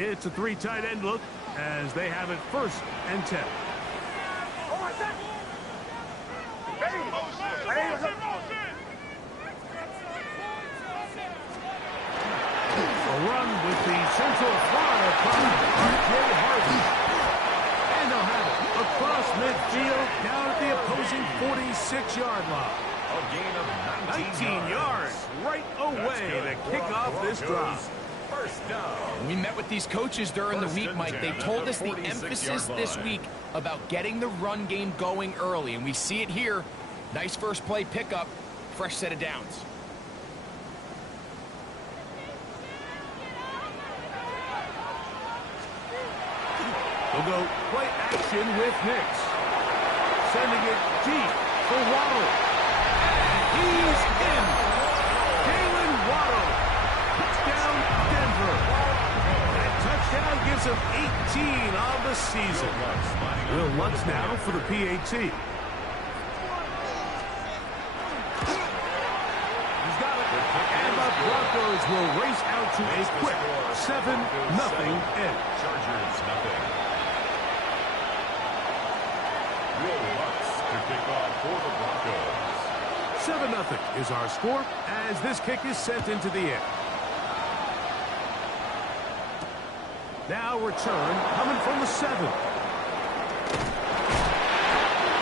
It's a 3 tight end look as they have it 1st and 10. A run with the Central Florida product, R.J. Harvey. And they'll have it across midfield down at the opposing 46-yard line. A gain of 19 yards right away to kick off this drive. First down. When we met with these coaches during the week, Mike, they told us the emphasis this week about getting the run game going early, and we see it here. Nice first play pickup, fresh set of downs. We'll go play action with Nix. Sending it deep for Waddle. And he's in. Jalen Waddle. Touchdown, Denver. That touchdown gives him 18 on the season. Will Lutz now for the PAT. He's got it. And the Broncos will race out to a quick 7-0 edge. Chargers, nothing. Will Lutz to kick off for the Broncos. 7-0 is our score as this kick is sent into the air. Now return coming from the 7.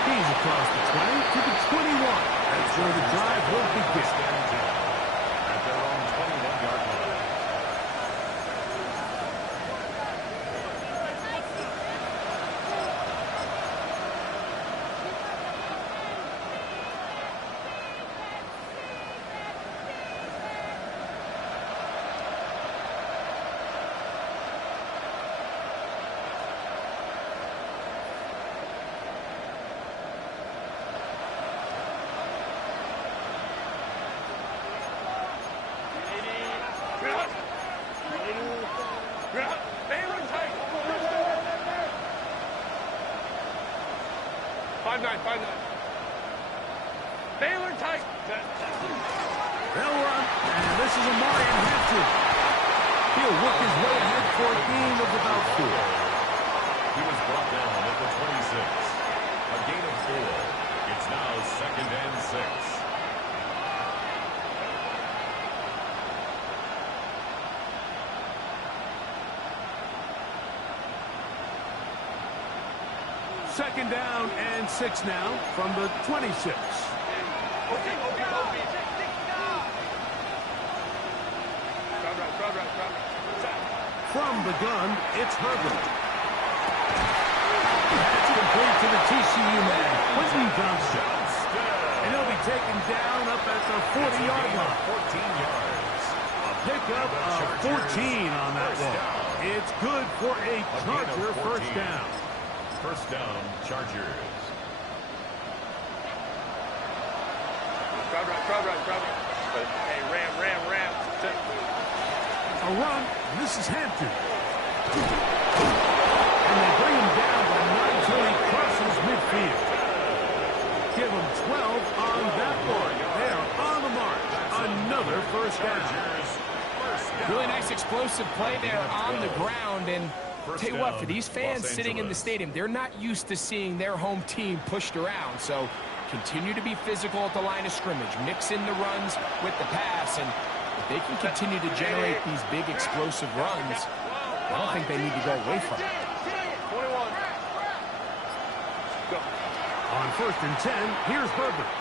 He's across the 20 to the 21. That's where the drive will begin. At their own 21-yard line. Baylor tight. They'll run, and this is Amari and Hampton. He'll work his way ahead for a gain of about 4. He was brought down at the 26. A gain of 4. It's now 2nd and 6. Second down and 6 now from the 26. From the gun, it's Herbert. That's complete to the TCU man, Quentin Johnston. And he'll be taken down up at the 40-yard line. 14 yards. A pickup of 14 on that one. It's good for a Charger first down. First down, Chargers. Hey, Ram. A run. This is Hampton. And they bring him down by 9 until he crosses midfield. Give him 12 on that one. They are on the march. Another first down. Really nice explosive play there on the ground, and tell you what, for these fans sitting in the stadium, they're not used to seeing their home team pushed around. So continue to be physical at the line of scrimmage. Mix in the runs with the pass, and if they can continue to generate these big explosive runs, I don't think they need to go away from it. 21. Go. On 1st and 10, here's Herbert.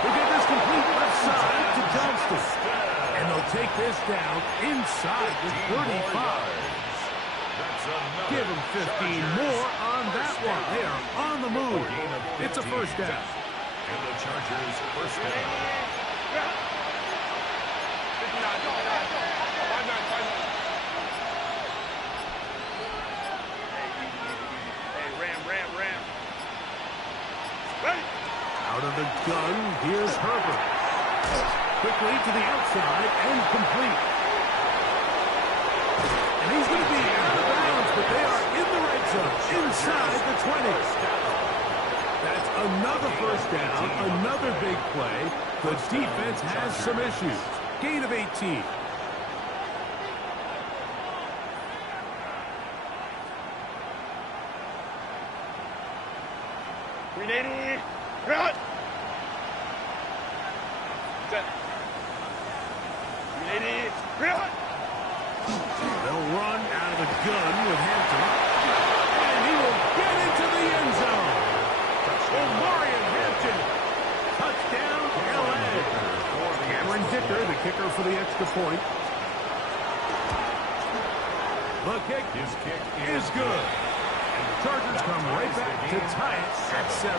We get this complete left side to Johnston. And they'll take this down inside the 35. Give them 15 more on that one. They are on the move. It's a first down. And the Chargers first down. 59. Ram. Out of the gun, here's Herbert. Quickly to the outside and complete. And he's going to be out of bounds, but they are in the red zone, inside the 20. That's another first down, another big play. The defense has some issues. Gain of 18. Ready, run! Set. Ready, run! They'll run out of the gun with Hampton. And he will get into the end zone. Omarion Hampton. Touchdown, L.A. Cameron Dicker, the kicker for the extra point. The kick is good. And the Chargers come right back to tie it at 7.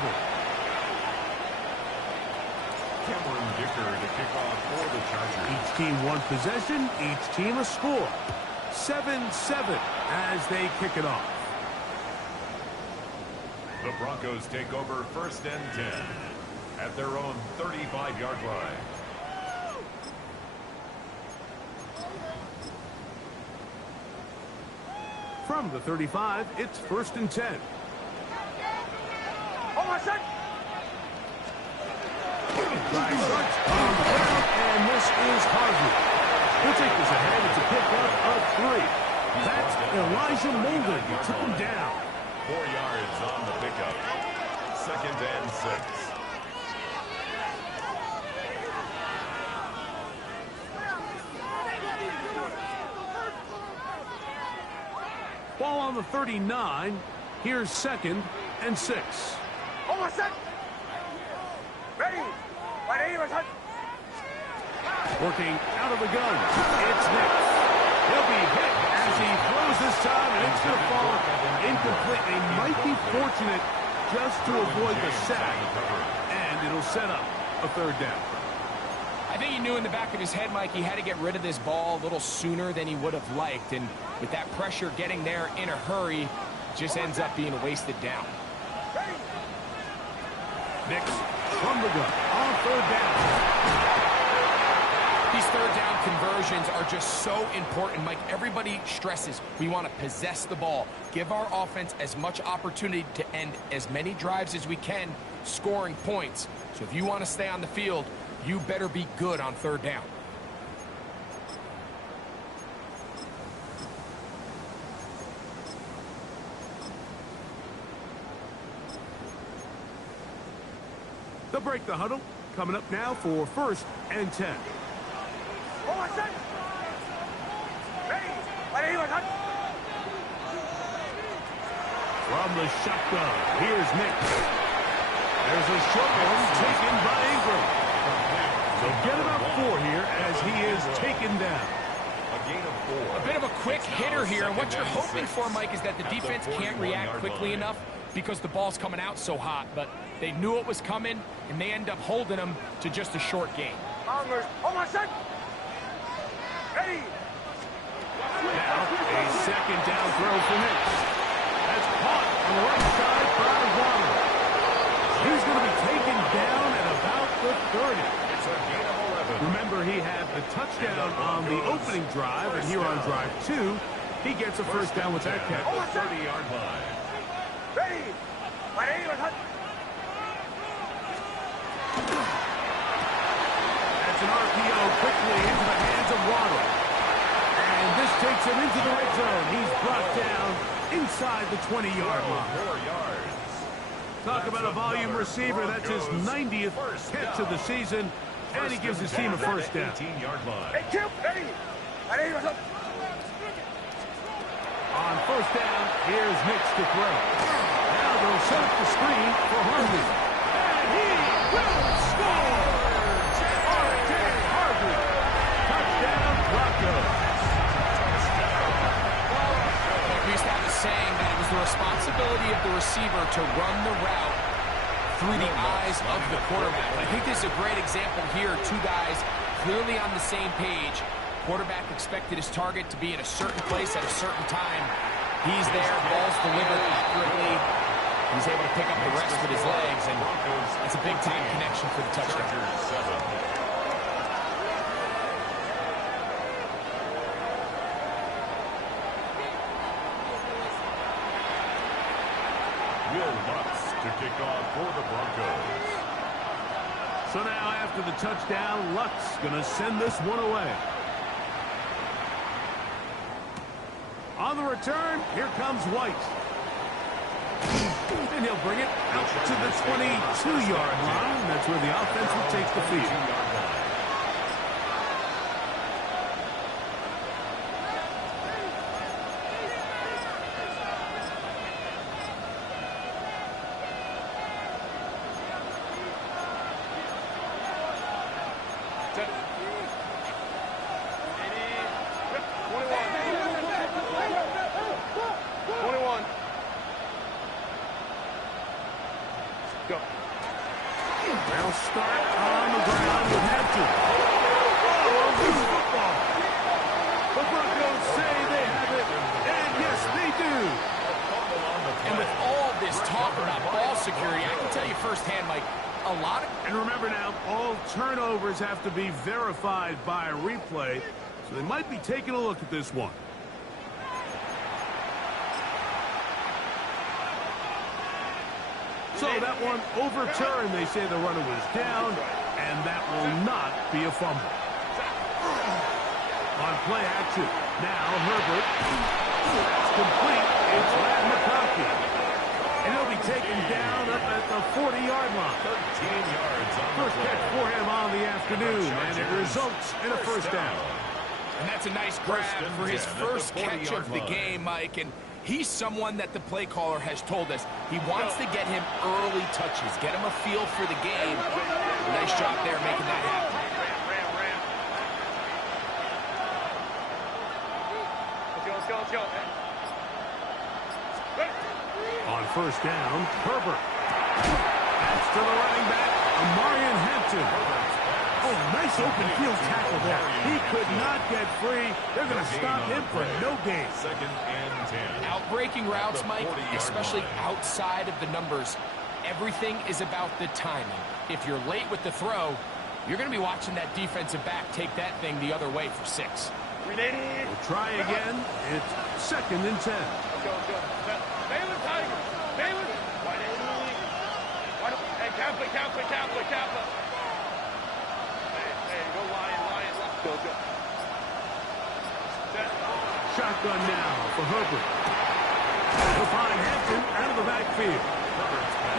Cameron Dicker to kick off for the Chargers. Each team one possession, each team a score. 7-7 as they kick it off. The Broncos take over 1st and 10 at their own 35-yard line. From the 35, it's 1st and 10. Oh, my son! Drive starts on the ground, and this is Harvey. He'll take this ahead. It's a pickup of 3. That's Elijah Molden. He took him down. 4 yards on the pickup. 2nd and 6. Ball on the 39. Here's 2nd and 6. Oh, my son! Ready! Ready, my son! Working out of the gun. It's Nix. He'll be hit as he throws this time, and it's going to fall incomplete. They might be fortunate just to avoid the sack, and it'll set up a 3rd down. I think he knew in the back of his head, Mike, he had to get rid of this ball a little sooner than he would have liked. And with that pressure getting there in a hurry, it just ends up being a wasted down. Nix from the gun on 3rd down. These 3rd down conversions are just so important, Mike. Everybody stresses we want to possess the ball, give our offense as much opportunity to end as many drives as we can, scoring points. So if you want to stay on the field, you better be good on 3rd down. They'll break the huddle. Coming up now for 1st and 10. Oh, my son! Ready! Ready, my son! From the shotgun, here's Nix. There's a short one taken by Ingram. So get about 4 here as he is taken down. A gain of 4. A bit of a quick hitter here, and what you're hoping for, Mike, is that the defense can't react quickly enough because the ball's coming out so hot. But they knew it was coming, and they end up holding them to just a short gain. Oh, my son! Ready! Now, a 2nd down throw for Nix. That's caught on the right side by Waddle. He's going to be taken down at about the 30. It's a gain of 11. Remember, he had the touchdown on the opening drive, and here on drive 2, he gets a 1st down with that catch. 30-yard line. Ready! Ready, my son! That's an RPO quickly into the hands of Waddle. And this takes him into the red zone. He's brought down inside the 20-yard line. 4 yards. Talk about a volume receiver. That's his 90th catch of the season. And he gives his team a 1st down. 18-yard line. Hey, Q! Ready! Ready, my son! On 1st down, here's Nix to throw. Now they'll set up the screen for Harvey. And he will score! R.J. Harvey. Touchdown, Broncos. We used to have a saying that it was the responsibility of the receiver to run the route through the eyes of the quarterback. I think this is a great example here. 2 guys clearly on the same page. Quarterback expected his target to be in a certain place at a certain time. He's there, ball's delivered accurately. He's able to pick up the rest with his legs, and it's a big-time connection for the touchdown. To kick off for the Broncos. So now after the touchdown, Luck's going to send this one away. On the return, here comes White. And he'll bring it out to the 22-yard line. That's where the offense will take the field. They'll start on the ground with Hampton. Oh, this football. The Broncos say they have it, and yes, they do. And with all this talk about ball security, I can tell you firsthand, Mike, a lot of... And remember now, all turnovers have to be verified by a replay, so they might be taking a look at this one. So that one overturned. They say the runner was down, and that will not be a fumble. On play action. Now Herbert. That's complete. It's Matt McConkey. And he'll be taken down up at the 40-yard line. 13 yards on First catch for him on the afternoon, and it results in a first down. And that's a nice grab for his first catch of the game, Mike. And he's someone that the play caller has told us he wants to get him early touches, get him a feel for the game. Nice job there making that happen. Let's go. On first down, Herbert. That's to the running back, Amarian Hampton. Oh, nice open field tackle there. He could not get free. They're going to stop him for no gain. Second and 10. Outbreaking routes, Mike, especially outside of the numbers, everything is about the timing. If you're late with the throw, you're going to be watching that defensive back take that thing the other way for 6. We'll try again. It's second and 10. Go. Baylor Tiger. Baylor. Hey, Kaplan. Hey, go Lion. Go. Shotgun now for Herbert. He'll find Hampton out of the backfield.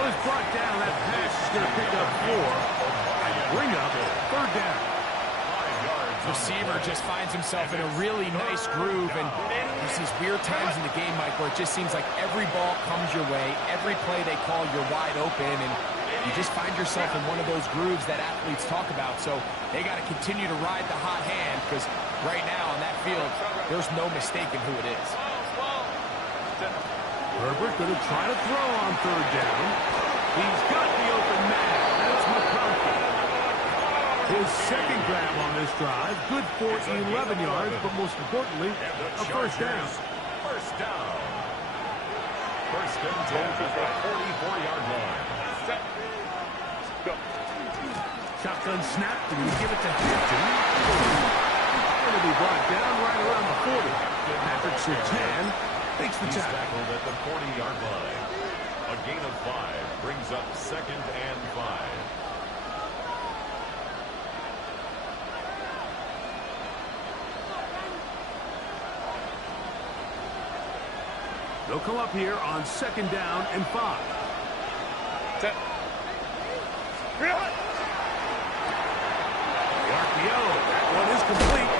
Was brought down. That pass is going to pick up 4 and bring up third down. Receiver just finds himself in a really nice groove, and there's these weird times in the game, Mike, where it just seems like every ball comes your way, every play they call, you're wide open, and you just find yourself in one of those grooves that athletes talk about. So they got to continue to ride the hot hand, because right now on that field, there's no mistaking who it is. Herbert going to try to throw on third down. He's got the open man. That's McConkey. His second grab on this drive, good for 11 yards, but most importantly, a first down. First down. First and 10 at the 44-yard line. Shotgun snap, and we give it to Hampton. Going to be brought down right around the 40. Patrick Surtain takes the tackle. Tackled at the 40-yard line. A gain of 5 brings up second and 5. They'll come up here on second down and 5. Set. The RPO, that one is complete.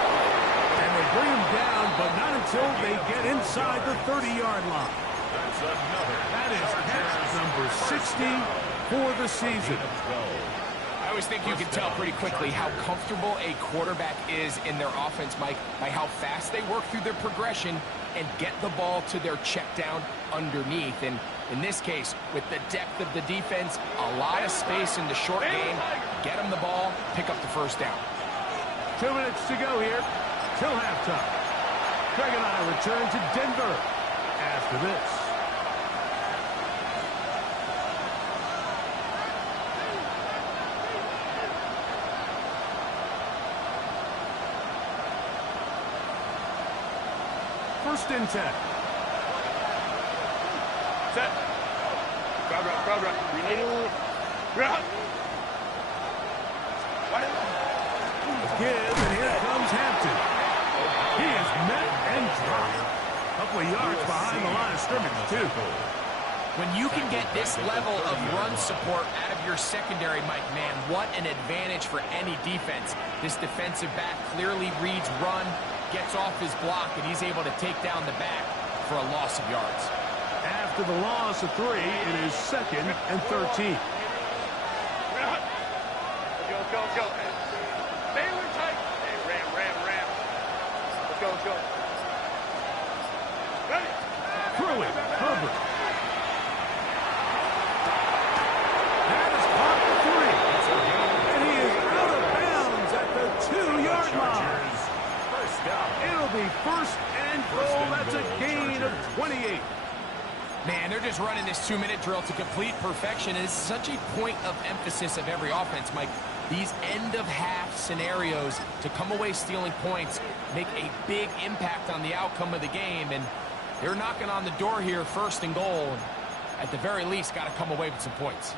And they bring him down, but not until they get inside the 30-yard line. That's another. That is catch number 60 for the season. I always think you can tell pretty quickly how comfortable a quarterback is in their offense, Mike, by how fast they work through their progression and get the ball to their check down underneath. And in this case, with the depth of the defense, a lot of space in the short game, get them the ball, pick up the first down. 2 minutes to go here till halftime. Greg and I return to Denver after this. First and 10. Set. Crowd route. Give, and here comes Hampton. He is met and dropped. A couple of yards behind the line of scrimmage, too. When you can get this level of run support out of your secondary, Mike, man, what an advantage for any defense. This defensive back clearly reads run, gets off his block, and he's able to take down the back for a loss of yards. After the loss of 3, it is 2nd and 13. Go. Baylor tight. Hey, ram. Let's go. Ready. Throwing, Herbert. That is caught for 3. And he is out of bounds at the 2-yard line. First down. It'll be 1st and goal. That's a gain of 28. Man, they're just running this 2-minute drill to complete perfection. And it's such a point of emphasis of every offense, Mike. These end-of-half scenarios to come away stealing points make a big impact on the outcome of the game. And they're knocking on the door here, 1st and goal. And at the very least, got to come away with some points.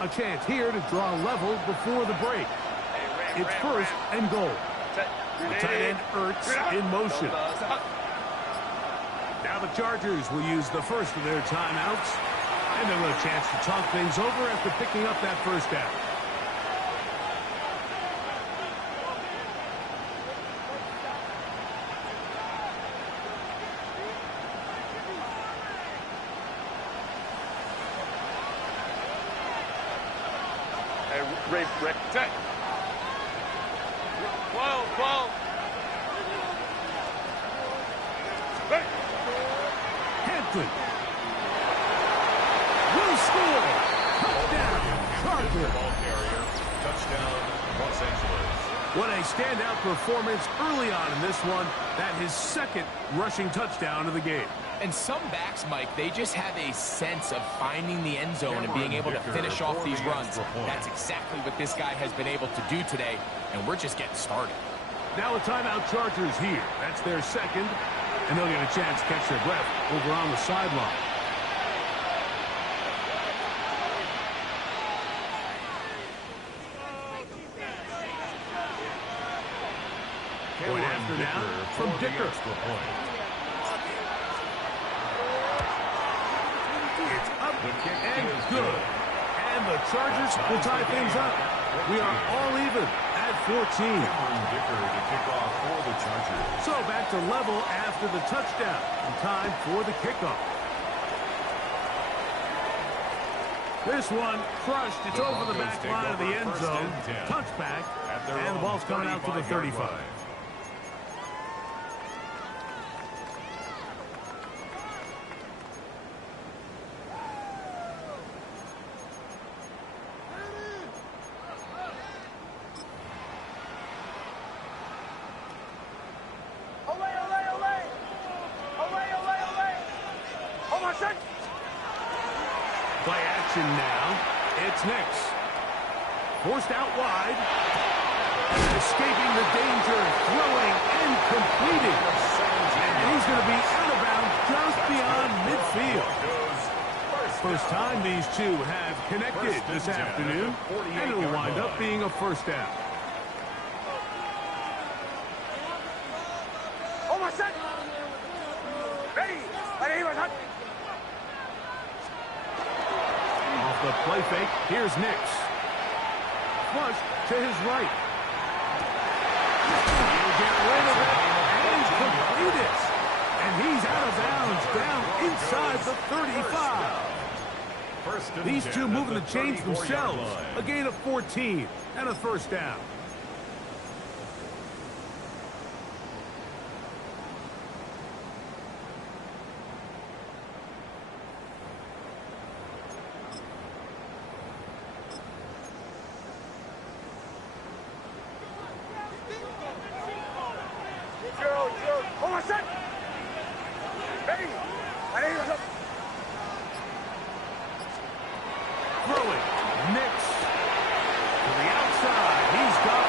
A chance here to draw level before the break. It's 1st and goal. The tight end Ertz in motion. Now the Chargers will use the first of their timeouts. And they'll have a chance to talk things over after picking up that 1st down. Hey, Rick. 12. Ready. Hampton will score. Touchdown, Chargers. Ball carrier. Touchdown, Los Angeles. What a standout performance early on in this one. That his 2nd rushing touchdown of the game. And some backs, Mike, they just have a sense of finding the end zone and being able to finish off these runs. That's exactly what this guy has been able to do today, and we're just getting started. Now a timeout Chargers here. That's their 2nd, and they'll get a chance to catch their breath over on the sideline. Going after now from Dicker. It's up and good. And the Chargers will tie things up. We are all even at 14. Dicker to kick off for the Chargers. So back to level after the touchdown. And time for the kickoff. This one crushed. It's over the back line of the end zone. Touchback. And the ball's coming out to the 35. Play action now. It's Nix. Forced out wide. Escaping the danger. Throwing and completing. And he's going to be out of bounds just beyond midfield. First time these two have connected this afternoon. And it'll wind up being a 1st down. Almost set. Ready. Off the play fake, here's Nix. Flush to his right. He'll get rid of it and complete it. And he's out of bounds down inside the 35. These two moving the chains themselves. A gain of 14 and a 1st down. Almost set. Ready. Throwing. Nix to the outside. He's got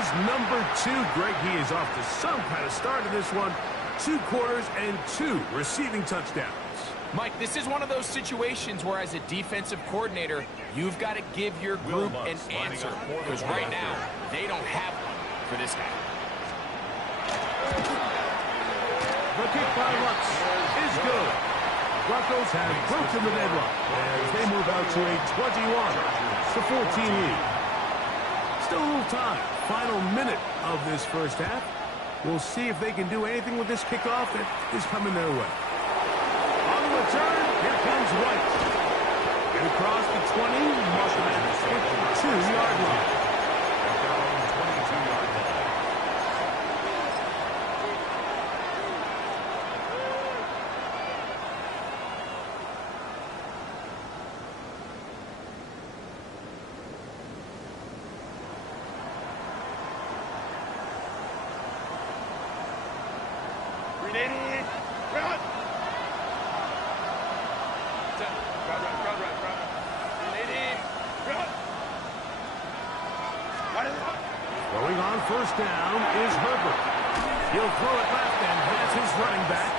is number 2. Greg, he is off to some kind of start in this one. 2 quarters and 2 receiving touchdowns. Mike, this is one of those situations where as a defensive coordinator, you've got to give your group an answer. Because right now, they don't have one for this guy. The kick by Lutz is good. Broncos have broken the deadlock as they move out to a 21-14 lead. Still a little time. Final minute of this first half. We'll see if they can do anything with this kickoff that is coming their way. On the return, here comes White. Get across the 20, mark him at the 52-yard line. At their own 22-yard line. Throwing on first down is Herbert. He'll throw it left and has his running back.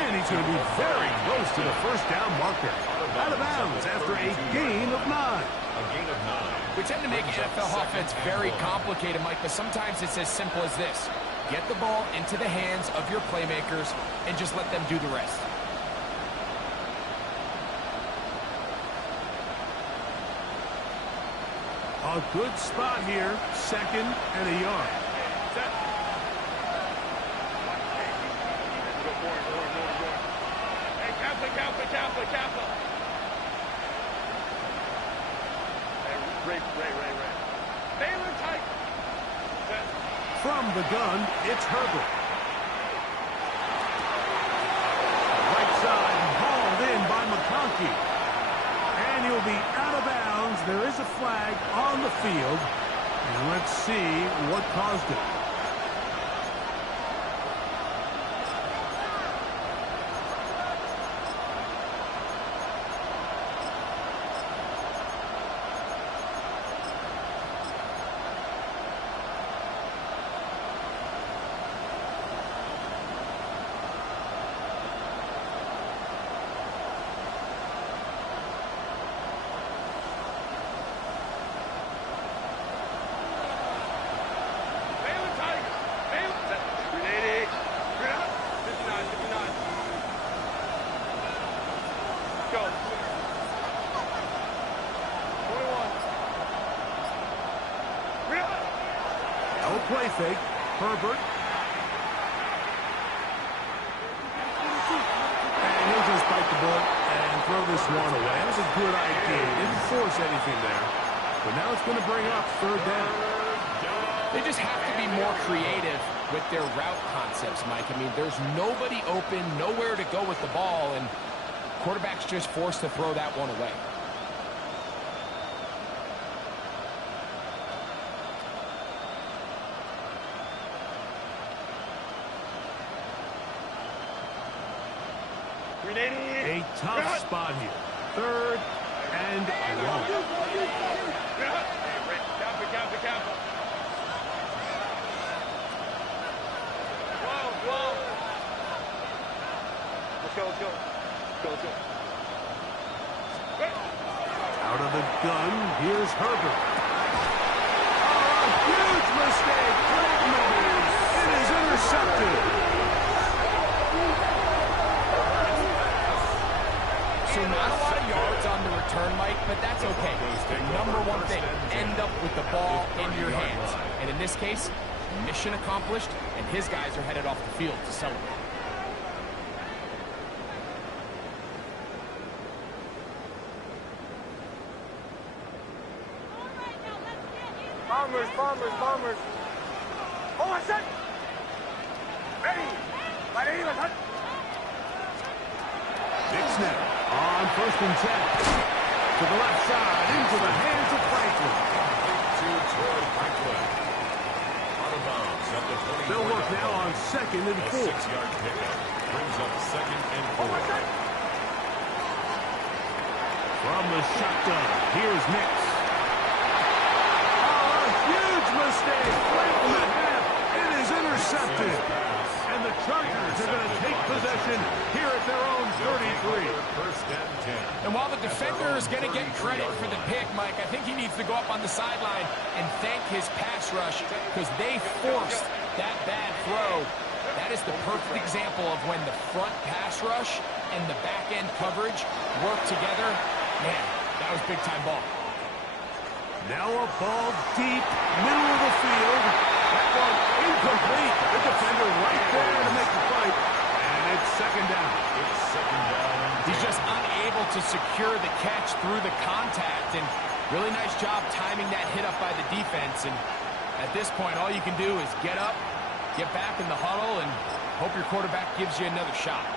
And he's going to be very close to the first down marker. Out of bounds after a gain of 9. A gain of 9. We tend to make NFL offense very complicated, Mike, but sometimes it's as simple as this. Get the ball into the hands of your playmakers and just let them do the rest. A good spot here. 2nd and a yard. From the gun, it's Herbert. Right side, hauled in by McConkey. And he'll be out of bounds. There is a flag on the field. And let's see what caused it. Play fake. Herbert. And he'll just bite the bullet and throw this one away. That was a good idea. Didn't force anything there. But now it's going to bring up 3rd down. They just have to be more creative with their route concepts, Mike. I mean, there's nobody open, nowhere to go with the ball, and quarterback's just forced to throw that one away. A tough spot here. 3rd and long. Let's go. Out of the gun, here's Herbert. Oh, a huge mistake. It is intercepted. So not a lot of yards on the return, Mike, but that's okay. The number one thing, end up with the ball in your hands. And in this case, mission accomplished, and his guys are headed off the field to celebrate. Bombers. Oh, I said. Ready. Big snap on 1st and 10. To the left side, into the hands of Franklin. Out of bounds at the 20. They'll work now on 2nd and 4. 6-yard pickup brings up 2nd and 4. From the shotgun, here's Nix. Oh, a huge mistake. are going to take possession here at their own 33. First and 10. And while the defender is going to get credit for the pick, Mike, I think he needs to go up on the sideline and thank his pass rush because they forced that bad throw. That is the perfect example of when the front pass rush and the back end coverage work together. Man, that was big-time ball. Now a ball deep, middle of the field. That one incomplete. The defender right there to make the fight. And it's second down. It's second down. He's just unable to secure the catch through the contact. And really nice job timing that hit up by the defense. And at this point, all you can do is get up, get back in the huddle, and hope your quarterback gives you another shot.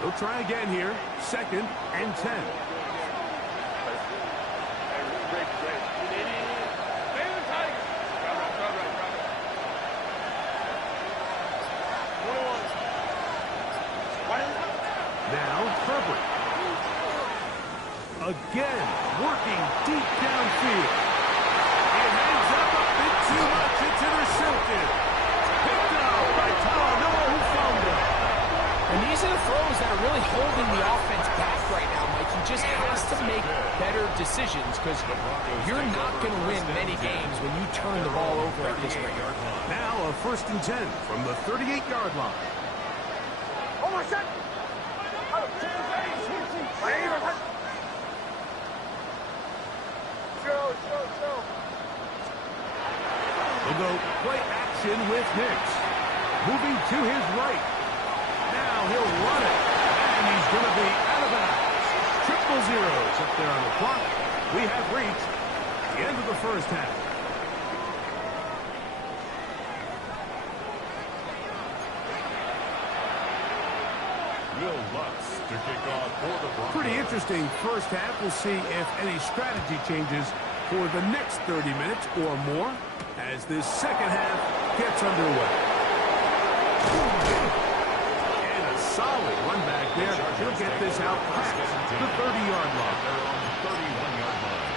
They'll try again here. Second and 10. Now Herbert. Again, working deep downfield. It hangs up a bit too much. It's intercepted. Picked up by Talanoa, who found it. And these are the throws that are really holding the offense back right now, Mike. He just has to make better decisions because you're not going to win many games when you turn the ball over at this rate. Now a first and 10 from the 38-yard line. They'll go play action with Hicks. Moving to his right. Now he'll run it. And he's going to be out of bounds. Triple zeros up there on the clock. We have reached the end of the first half. Will Lutz to kick off for the Broncos. Pretty interesting first half. We'll see if any strategy changes for the next 30 minutes or more as this second half gets underway. And a solid run back there. He'll get this out past the 30-yard line. They're on the 31-yard line.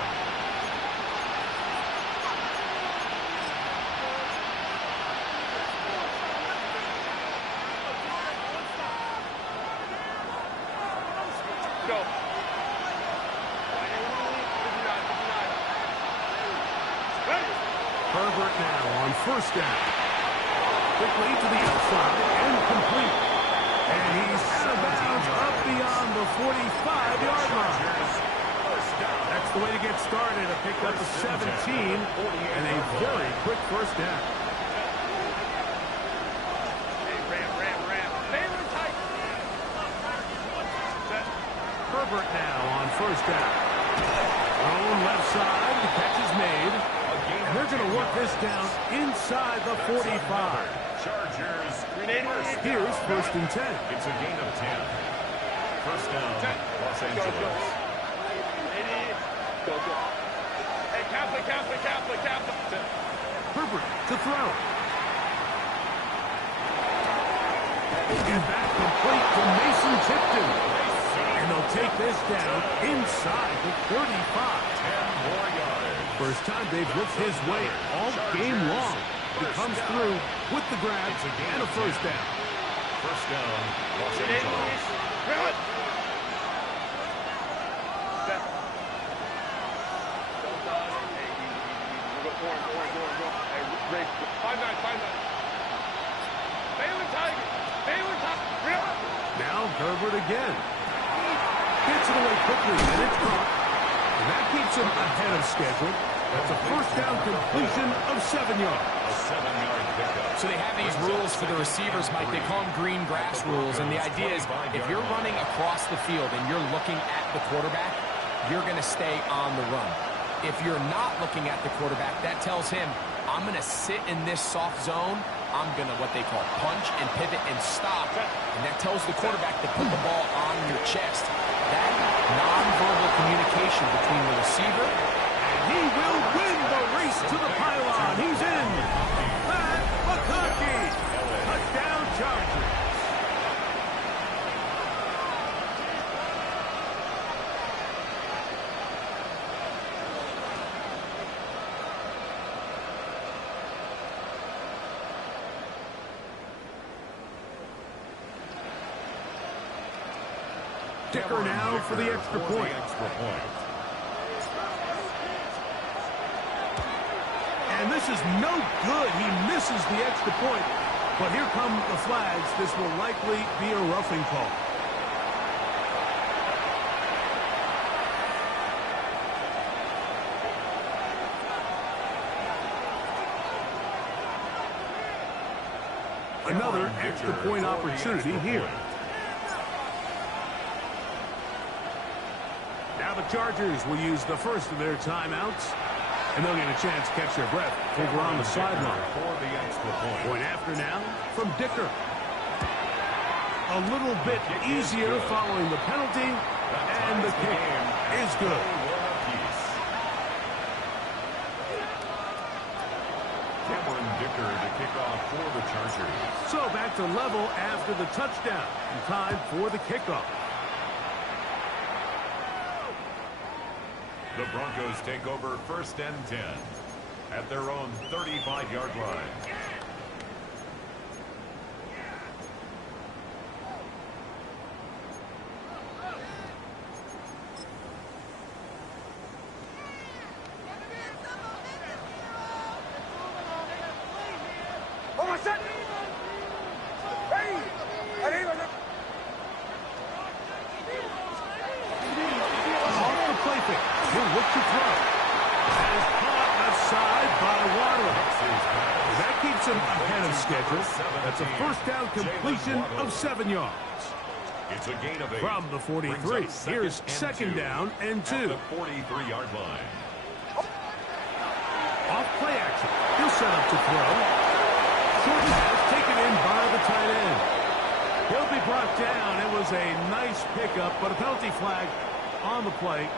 Go. Herbert now on first down. Quickly to the outside and complete. And he's out of bounds up beyond the 45-yard line. That's the way to get started. A pickup of 17 and a very quick first down. Herbert now on first down. Thrown left side. The catch is made. And they're going to work this down inside the 45. Chargers. Here's first and 10. It's a gain of 10. First down, Los Angeles. Hey, Catholic. Herbert to throw. And back complete to Mason Tipton. And they'll take this down inside the 35. 10 more yards. First time they've looked his way all game long. He comes through with the grab and a first down. First down, Los Angeles. Now Herbert again. Gets it away quickly, and it's caught. And that keeps him ahead of schedule. That's a first down completion of 7 yards. A 7-yard pickup. So they have these rules for the receivers, Mike. They call them green grass rules. And the idea is if you're running across the field and you're looking at the quarterback, you're going to stay on the run. If you're not looking at the quarterback, that tells him, I'm going to sit in this soft zone. I'm going to what they call punch and pivot and stop. And that tells the quarterback to put the ball on your chest. That nonverbal communication between the receiver. He will win the race to the pylon. He's in. Pat McConkey. Touchdown Chargers. Dicker now for the extra point. And this is no good. He misses the extra point. But here come the flags. This will likely be a roughing call. Another extra point opportunity here. Now the Chargers will use the first of their timeouts, and they'll get a chance to catch their breath over on the sideline. Point after now from Dicker. A little bit easier following the penalty, and the kick is good. To kick off for the Chargers. So back to level after the touchdown. And time for the kickoff. The Broncos take over 1st and 10 at their own 35-yard line. That's a first down completion of 7 yards. It's a gain of 8. From the 43. Here's second down and 2. At the 43-yard line. Off play action. He'll set up to throw. Short pass taken in by the tight end. He'll be brought down. It was a nice pickup, but a penalty flag on the play.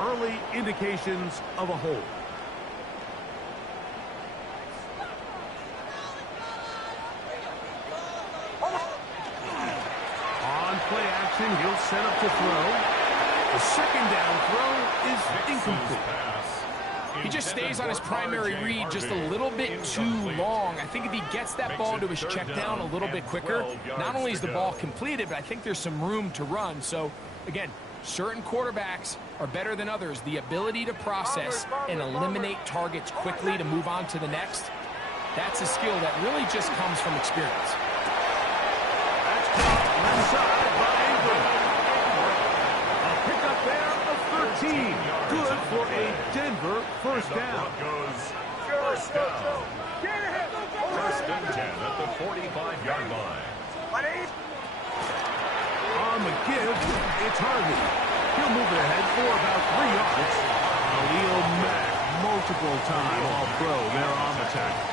Early indications of a hold. Play action, he'll set up to throw. The second down throw is incomplete. He just stays on his primary read just a little bit too long. I think if he gets that ball to his check down a little bit quicker, not only is the ball completed, but I think there's some room to run. So, again, certain quarterbacks are better than others. The ability to process and eliminate targets quickly to move on to the next, that's a skill that really just comes from experience. Inside by Ingram. A pickup there of 13. Good for a Denver first down. First down. 1st and 10 at the 45-yard line. On the give, it's Harvey. He'll move it ahead for about 3 yards. Leo Mack, multiple time All-Pro there on the tackle.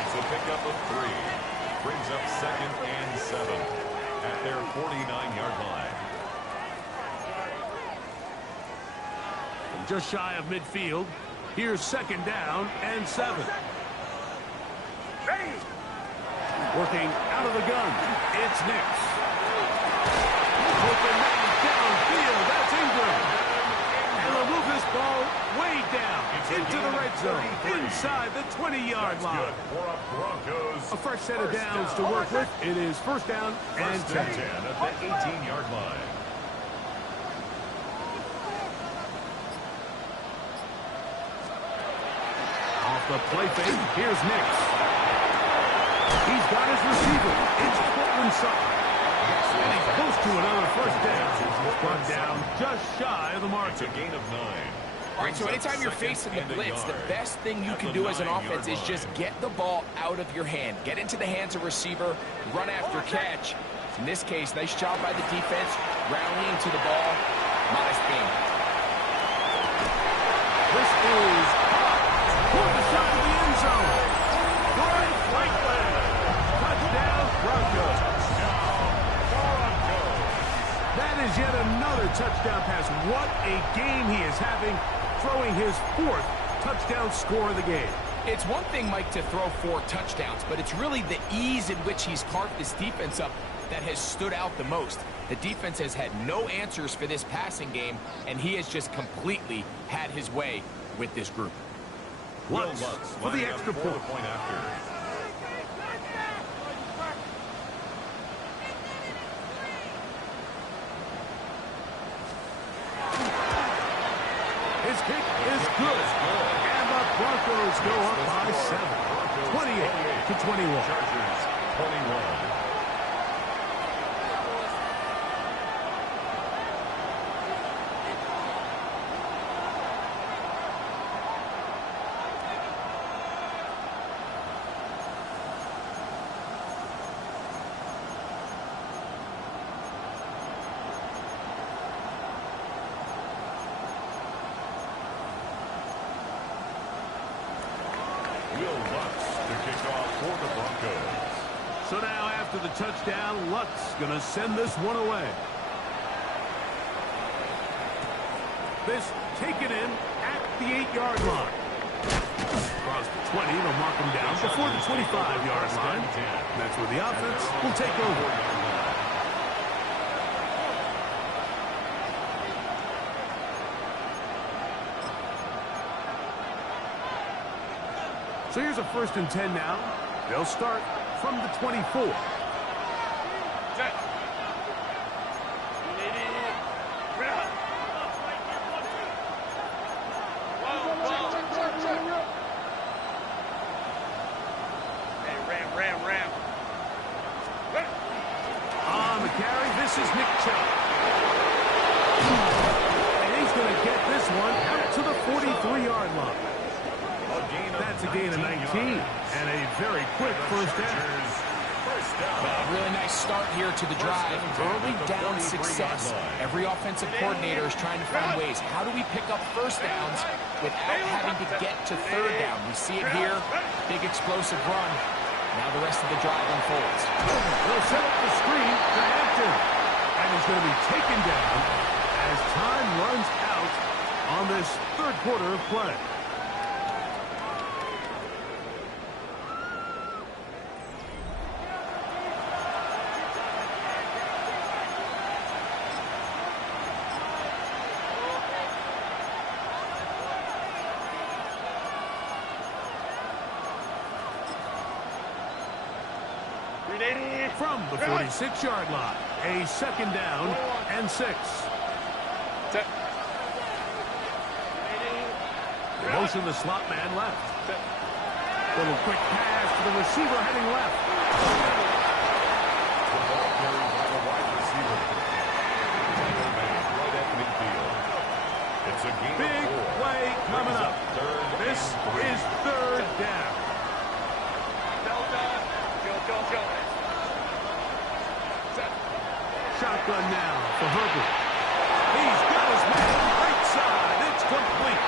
It's a pickup of 3. Brings up 2nd and 7. At their 49-yard line. Just shy of midfield. Here's second down and 7. Working out of the gun. It's Nix. Open man downfield. That's Ingram. And they'll move this ball way down into the red zone. Inside the 20-yard line. A fresh set of downs to work with. It is first down and 10. At the 18-yard line. Off the play fake, here's Nix. He's got his receiver. It's Portland side. And he's close to another first down. He's brought down just shy of the mark. It's a gain of 9. All right, so anytime you're facing the blitz, the best thing you can do as an offense is just get the ball out of your hand. Get into the hands of receiver, run after catch. In this case, nice job by the defense, rallying to the ball. Modest game. This is for the shot of the end zone. Brian Franklin. Touchdown, Broncos. That is yet another touchdown pass. What a game he is having, throwing his 4th touchdown score of the game. It's one thing, Mike, to throw 4 touchdowns, but it's really the ease in which he's carved this defense up that has stood out the most. The defense has had no answers for this passing game, and he has just completely had his way with this group. Lutz for the extra point. His kick is good. And the Broncos go up by 7. 28-21. Chargers 21. So now after the touchdown, Luck's going to send this one away. This taken in at the 8-yard line. Across the 20, they'll mark him down before the 25-yard line. That's where the offense will take over. So here's a 1st and 10 now. They'll start from the 24. Set. Hey, ram. On the carry, this is Nick Chubb. And he's going to get this one out to the 43-yard line. That's a gain of 19 and a very quick first down. A really nice start here to the drive. Early down success. Every offensive coordinator is trying to find ways. How do we pick up first downs without having to get to third down? We see it here. Big explosive run. Now the rest of the drive unfolds. They'll set up the screen to Hampton. And he's going to be taken down as time runs out on this third quarter of play. From the 46-yard line, a 2nd down and 6. Motion the slot man left. Little quick pass to the receiver heading left. The ball carried by the wide receiver. Right at midfield. It's a gain Big of 4. play coming up. This is 3rd down. Go. Shotgun now for Herbert. He's got his man right side. It's complete.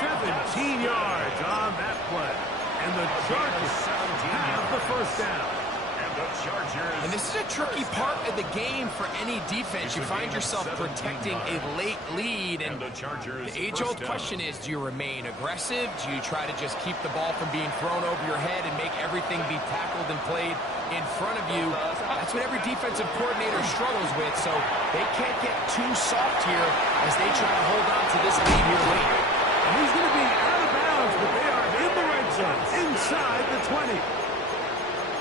17 yards on that play. And the Chargers have the first down. And this is a tricky part of the game for any defense. You find yourself protecting a late lead, and the age-old question is, do you remain aggressive? Do you try to just keep the ball from being thrown over your head and make everything be tackled and played in front of you? That's what every defensive coordinator struggles with, so they can't get too soft here as they try to hold on to this lead here late. And he's going to be out of bounds, but they are in the red zone, inside the 20.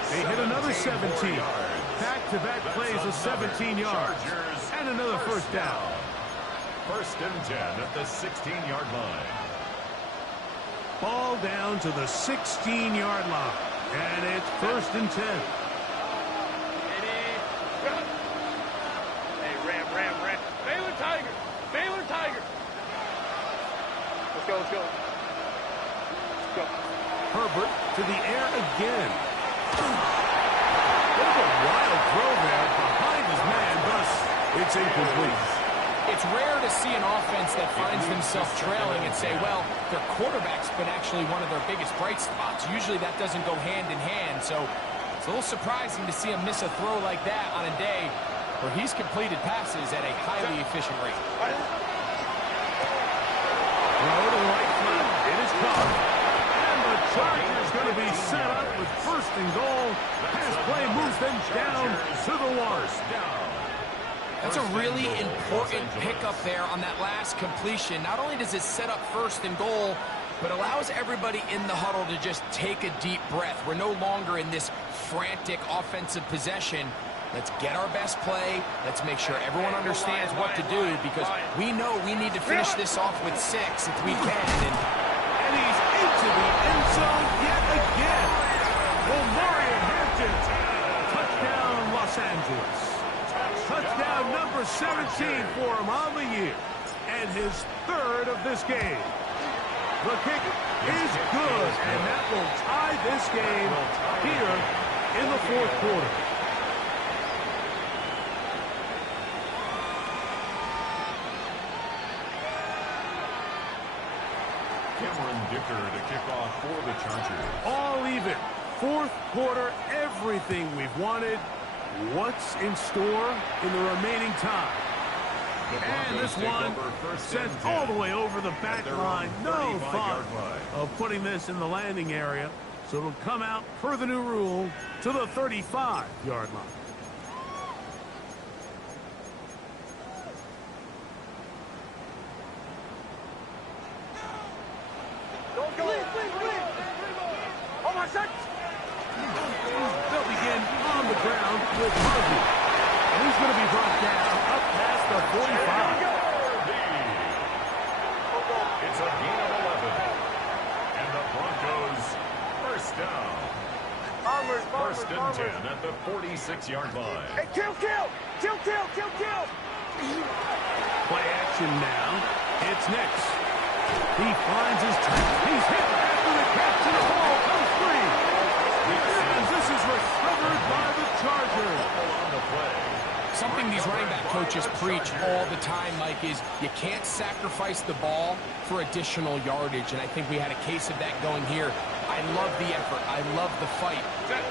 They hit another 17. Back-to-back plays of 17 yards. And another first down. 1st and 10 at the 16-yard line. Ball down to the 16-yard line. And it's 1st and 10. Hey, ram. Baylor Tiger. Let's go. Herbert to the air again. What a wild throw there behind his man, thus it's incomplete. It's rare to see an offense that finds themselves trailing and say, well, their quarterback's been actually one of their biggest bright spots. Usually that doesn't go hand in hand, so it's a little surprising to see him miss a throw like that on a day where he's completed passes at a highly efficient rate. Throw to right flat. It is caught. Chargers going to be set up with 1st and goal. Pass play moves them down to the 1. That's a really important pickup there on that last completion. Not only does it set up 1st and goal, but allows everybody in the huddle to just take a deep breath. We're no longer in this frantic offensive possession. Let's get our best play. Let's make sure everyone understands what to do because we know we need to finish this off with 6 if we can. And he's into the end zone yet again. Omarion Hampton. Touchdown, Los Angeles. Touchdown number 17 for him on the year. And his 3rd of this game. The kick is good, and that will tie this game here in the 4th quarter. Dicker to kick off for the Chargers. All even. 4th quarter, everything we've wanted. What's in store in the remaining time? And this one sent all the way over the back line. No thought of putting this in the landing area. So it'll come out per the new rule to the 35-yard line. They'll begin on the ground with Harvey. And he's going to be brought down up past the 45. It's a gain of 11. And the Broncos first down. First and 10 at the 46-yard line. Hey, kill! Play action now. It's Nix. He finds his time. He's hit after the catch and the ball comes free. And this is recovered by the Chargers. On the play. Something these running back coaches preach all the time, Mike, is you can't sacrifice the ball for additional yardage, and I think we had a case of that going here. I love the effort. I love the fight,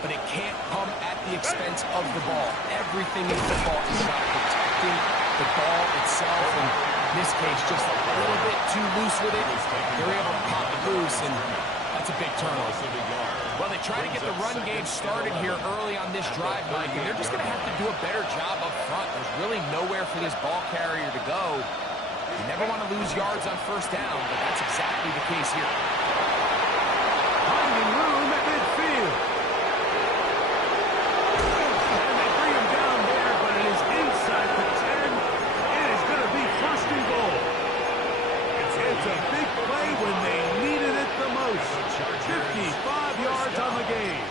but it can't come at the expense of the ball. Everything in football is about protecting the ball itself, and in this case, just a little bit too loose with it. They're able to pop it loose, and that's a big turnover. Well, they try to get the run game started here early on this drive, Mike, and they're just going to have to do a better job up front. There's really nowhere for this ball carrier to go. You never want to lose yards on first down, but that's exactly the case here. Finding room at midfield. And they bring him down there, but it is inside the 10. It is going to be first and goal. It's a big play when they needed it the most. 55 yards on the game.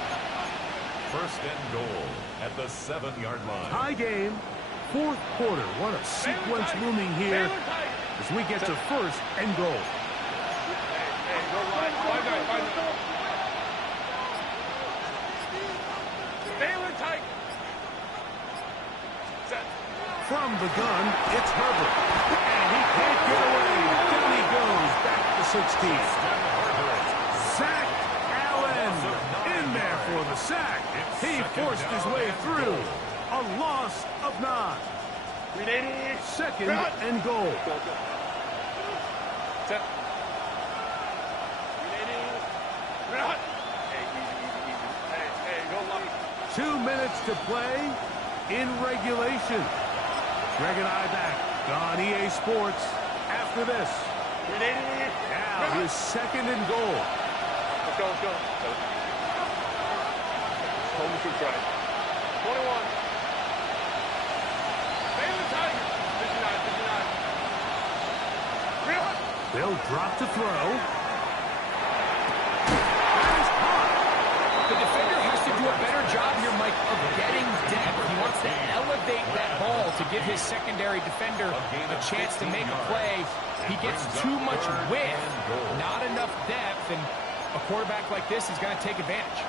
First and goal at the 7-yard line. Tie game, 4th quarter. What a sequence looming here as we get to first and goal. From the gun, it's Herbert. And he can't get away. Down he goes, back to 16. Zach Allen in there for the sack. He forced his way through. A loss of 9. 2nd and goal. 2 minutes to play in regulation. Greg and I back on EA Sports after this. Now his 2nd and goal. Let's go. Home to try. 21. Baylor Tigers. 59. They'll drop to throw. The defender has to do a better job here, Mike, of getting depth. He wants to elevate that ball to give his secondary defender a chance to make a play. He gets too much width, not enough depth, and a quarterback like this is going to take advantage.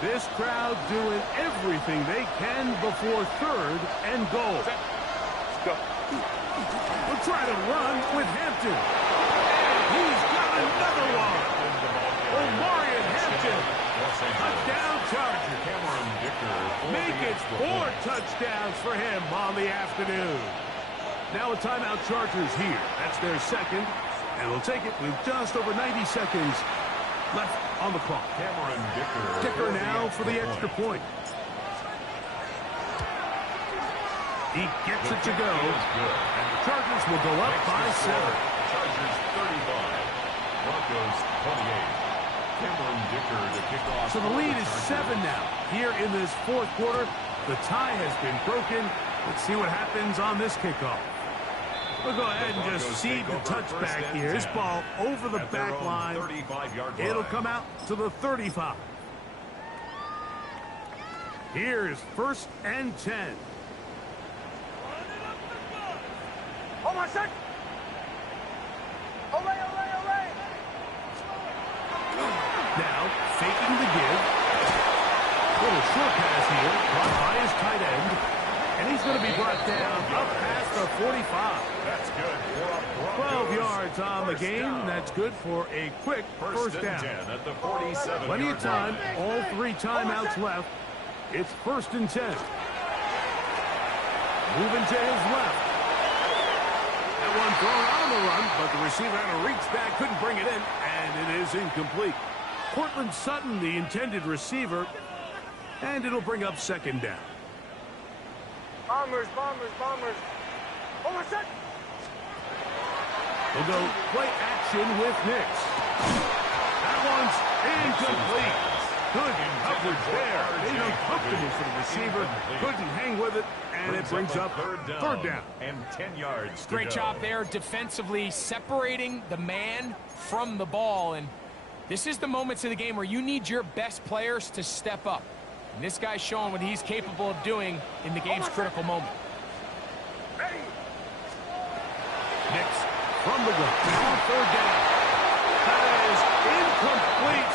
This crowd doing everything they can before 3rd and goal. Let's go. We'll try to run with Hampton. And he's got another one. Omarion Hampton. Touchdown Chargers. Make it 4 touchdowns for him on the afternoon. Now a timeout Chargers here. That's their 2nd. And we'll take it with just over 90 seconds left on the clock. Dicker now for the extra point. He gets it to go. And the Chargers will go up by 7. Chargers 35. Broncos 28. Dicker to kick off. So the lead is 7 now. here in this fourth quarter. The tie has been broken. Let's see what happens on this kickoff. We'll go ahead and just seed the touchback here. This ball over the back line. It'll come out to the 35. Here's 1st and 10. Hold on a sec. Olay, olay, olay. Now, faking the give. Little short pass here, caught by his tight end. And he's going to be brought down up past the 45. That's good for a 12 yards on the game. That's good for a quick first down. 10 at the 47. Plenty of time. All 3 timeouts left. It's 1st and 10. Moving to his left. That one thrown on the run, but the receiver had to reach back, couldn't bring it in, and it is incomplete. Cortland Sutton, the intended receiver, and it'll bring up 2nd down. Bombers, bombers, bombers. Hold on a sec. We'll go play action with Nix. That one's incomplete. Good coverage there. Made it uncomfortable for the receiver. Couldn't hang with it, and it brings up 3rd down. And 10 yards. Great job there defensively, separating the man from the ball. And this is the moments of the game where you need your best players to step up. And this guy's showing what he's capable of doing in the game's critical moment. Nix from the gun. On 3rd down. That is incomplete.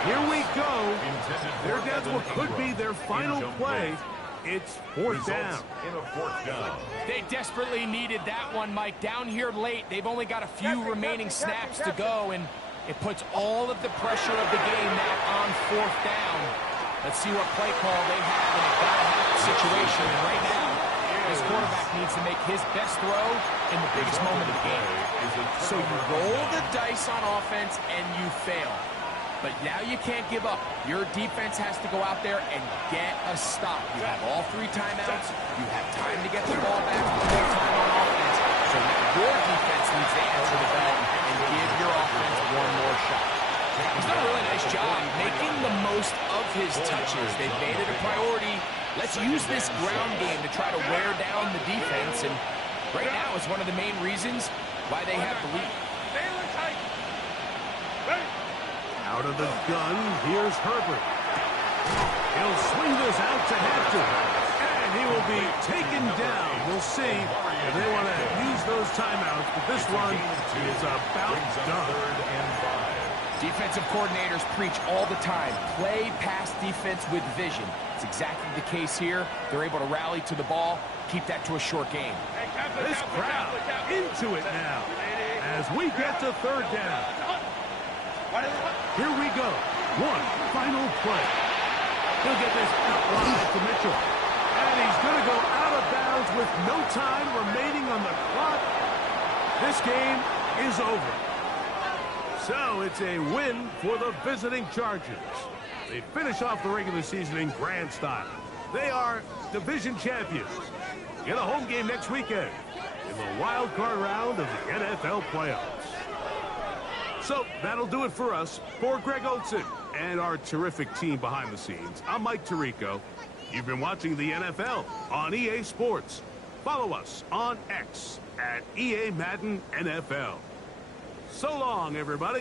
Here we go. They're down to what could be their final play. It's 4th down. In a 4th down. They desperately needed that one, Mike. Down here late, they've only got a few remaining snaps to go, and it puts all of the pressure of the game now on 4th down. Let's see what play call they have in a bad situation. And right now, this quarterback needs to make his best throw in the biggest moment of the game. So you roll the dice on offense and you fail. But now you can't give up. Your defense has to go out there and get a stop. You have all 3 timeouts. You have time to get the ball back full time on offense. So now your defense needs to answer the bell and give your offense one more shot. He's done a really nice job making the most of his touches. They've made it a priority. Let's use this ground game to try to wear down the defense. And right now is one of the main reasons why they have the lead. Out of the gun, here's Herbert. He'll swing this out to Hampton. And he will be taken down. We'll see if they want to use those timeouts, but this one is about done. Defensive coordinators preach all the time. Play pass defense with vision. It's exactly the case here. They're able to rally to the ball, keep that to a short game. This crowd into it now as we get to 3rd down. Here we go. One final play. He'll get this outline to Mitchell. And he's going to go out of bounds with no time remaining on the clock. This game is over. So it's a win for the visiting Chargers. They finish off the regular season in grand style. They are division champions. Get a home game next weekend in the wild card round of the NFL playoffs. So that'll do it for us. For Greg Olson and our terrific team behind the scenes, I'm Mike Tirico. You've been watching the NFL on EA Sports. Follow us on X at EA Madden NFL. So long, everybody.